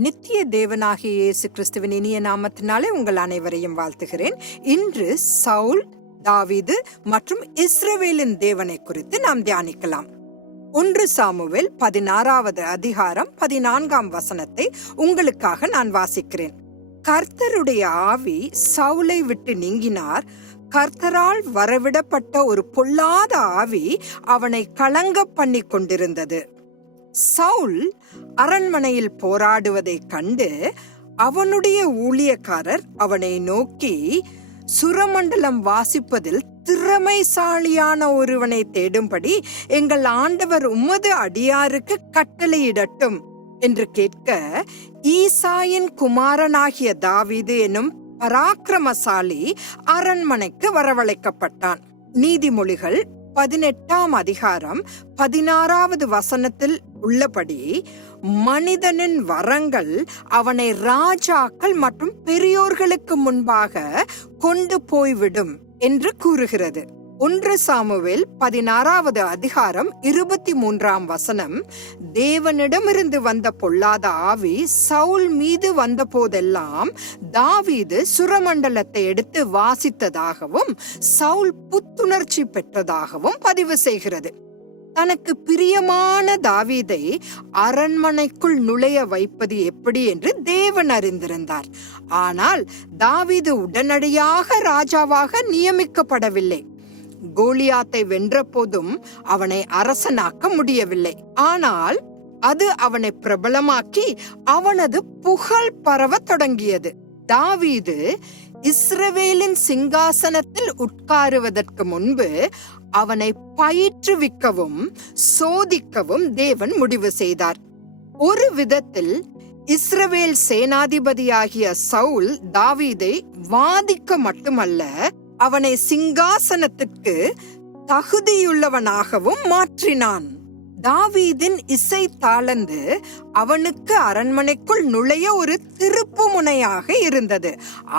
நித்திய தேவனாகிய இயேசு கிறிஸ்துவின் இனிய நாமத்தினாலே உங்கள் அனைவரையும் வாழ்த்துகிறேன். இன்று சவுல் தாவிது மற்றும் இஸ்ரவேலின் தேவனை குறித்து நாம் தியானிக்கலாம். ஒன்று சாமுவேல் பதினாறாவது அதிகாரம் பதினான்காம் வசனத்தை உங்களுக்காக நான் வாசிக்கிறேன். கர்த்தருடைய ஆவி சவுலை விட்டு நீங்கினார். கர்த்தரால் வரவிடப்பட்ட ஒரு பொல்லாத ஆவி அவனை கலங்க பண்ணி கொண்டிருந்தது சவுல் அரண்மனையில் போராடுவதைக் கண்டு அவனுடைய ஊழியக்காரர் அவனை நோக்கி சுரமண்டலம் வாசிப்பதில் திறமைசாலியான ஒருவனை தேடும்படி எங்கள் ஆண்டவர் உமது அடியாருக்கு கட்டளையிடட்டும் என்று கேட்க ஈசாயின் குமாரனாகிய தாவீது எனும் பராக்கிரமசாலி அரண்மனைக்கு வரவழைக்கப்பட்டான். நீதிமொழிகள் பதினெட்டாம் அதிகாரம் பதினாறாவது வசனத்தில் உள்ளபடி மனிதனின் வரங்கள் அவனை ராஜாக்கள் மற்றும் பெரியோர்களுக்கு முன்பாக கொண்டு போய்விடும் என்று கூறுகிறது. ஒன்று சாமுவேல் பதினாறாவது அதிகாரம் இருபத்தி மூன்றாம் வசனம். தேவனிடமிருந்து வந்த பொல்லாத ஆவி சவுல் மீது வந்த போதெல்லாம் தாவீது சுரமண்டலத்தை எடுத்து வாசித்ததாகவும் சவுல் புத்துணர்ச்சி பெற்றதாகவும் பதிவு செய்கிறது. தனக்கு பிரியமான தாவீதை அரண்மனைக்குள் நுழைய வைப்பது எப்படி என்று தேவன் அறிந்திருந்தார். ஆனால் தாவீது உடனடியாக ராஜாவாக நியமிக்கப்படவில்லை. கோலியாத்தை வென்ற போதும் அவனை அரசனாக்க முடியவில்லை. ஆனால் அது அவனை பிரபலமாக்கி அவனது புகழ் பரவ தொடங்கியது. தாவீது இஸ்ரவேலின் சிங்காசனத்தில் உட்காருவதற்கு முன்பு அவனை பயிற்றுவிக்கவும் சோதிக்கவும் தேவன் முடிவு செய்தார். ஒரு விதத்தில் இஸ்ரவேல் சேனாதிபதியாகிய சவுல் தாவீதை வாதிக்க மட்டுமல்ல அவனை சிங்காசனத்துக்கு தகுதியுள்ளவனாகவும் மாற்றினான். தாவீதின் இசை தாளந்து அவனுக்கு அரண்மனைக்குள் நுழைய ஒரு திருப்பு முனையாக இருந்தது.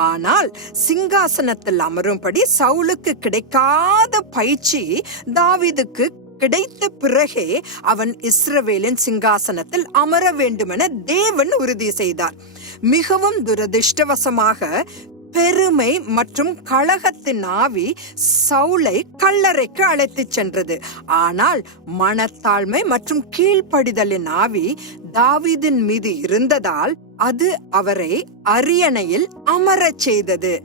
ஆனால் சிங்காசனத்தில் அமரும்படி சவுலுக்கு கிடைக்காத பயிற்சி தாவீதுக்கு கிடைத்த பிறகே அவன் இஸ்ரவேலின் சிங்காசனத்தில் அமர வேண்டுமென தேவன் உறுதி செய்தார். மிகவும் துரதிர்ஷ்டவசமாக பெருமை மற்றும் கழகத்தின் ஆவி சவுலை கல்லறைக்கு அழைத்துச் சென்றது. ஆனால் மனத்தாழ்மை மற்றும் கீழ்ப்படிதலின் ஆவி தாவீதின் மீது இருந்ததால் அது அவரை அரியணையில் அமரச் செய்தது.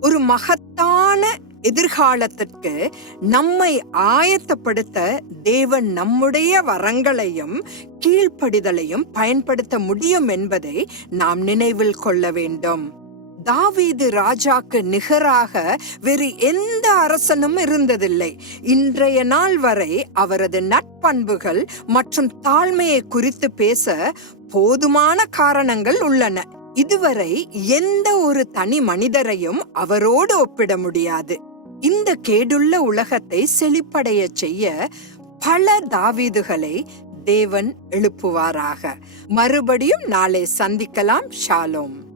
ஒரு மகத்தான எதிர்காலத்திற்கு நம்மை ஆயத்தப்படுத்த தேவன் நம்முடைய வரங்களையும் கீழ்ப்படிதலையும் பயன்படுத்த முடியும் என்பதை நாம் நினைவில் கொள்ள வேண்டும். தாவீது ராஜாக்கு நிகராக வேறு எந்த அரசனும் இருந்ததில்லை. இன்றைய நாள் வரை அவரது நட்பண்புகள் மற்றும் தாழ்மையை குறித்து பேச போதுமான காரணங்கள் உள்ளன. இதுவரை எந்த ஒரு தனி மனிதரையும் அவரோடு ஒப்பிட முடியாது. இந்த கேடுள்ள உலகத்தை செழிப்படைய செய்ய பல தாவீதுகளை தேவன் எழுப்புவாராக. மறுபடியும் நாளை சந்திக்கலாம். ஷாலோம்.